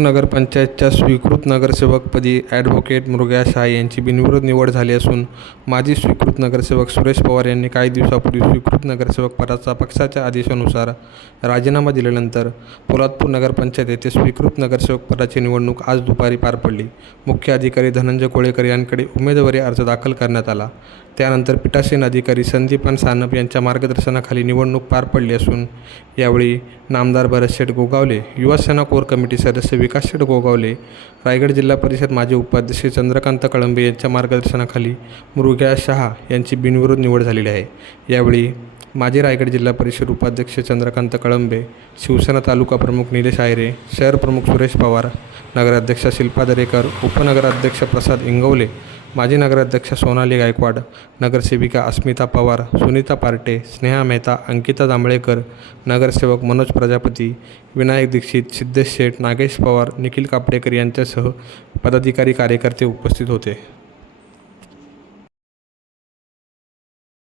नगरपंचायतच्या स्वीकृत नगरसेवकपदी ॲडव्होकेट मृग्या शाह यांची बिनविरोध निवड झाली असून माजी स्वीकृत नगरसेवक सुरेश पवार यांनी काही दिवसापूर्वी स्वीकृत नगरसेवक पदाचा पक्षाच्या आदेशानुसार राजीनामा दिल्यानंतर पोलादपूर नगरपंचायत येथे स्वीकृत नगरसेवक पदाची निवडणूक आज दुपारी पार पडली. मुख्य अधिकारी धनंजय कोळेकर यांकडे उमेदवारी अर्ज दाखल करण्यात आला. त्यानंतर पीठासीन अधिकारी संदीपान सानप यांच्या मार्गदर्शनाखाली निवडणूक पार पडली असून यावेळी नामदार भरत शेठ गोगावले युवासेना कोर कमिटी सदस्य विकास शेठ गोगावले रायगड जिल्हा परिषद माजी उपाध्यक्ष चंद्रकांत कळंबे यांच्या मार्गदर्शनाखाली मृग्या शहा यांची बिनविरोध निवड झालेली आहे. यावेळी माजी रायगड जिल्हा परिषद उपाध्यक्ष चंद्रकांत कळंबे शिवसेना तालुका प्रमुख निलेश आयरे शहर प्रमुख सुरेश पवार नगराध्यक्षा शिल्पा दरेकर उपनगराध्यक्ष प्रसाद इंगवले माजी नगराध्यक्ष सोनाली गायकवाड नगरसेविका अस्मिता पवार सुनीता पार्टे स्नेहा मेहता अंकिता जांभळेकर नगरसेवक मनोज प्रजापती विनायक दीक्षित सिद्धेश शेठ नागेश पवार निखिल कापडेकर यांच्यासह पदाधिकारी कार्यकर्ते उपस्थित होते.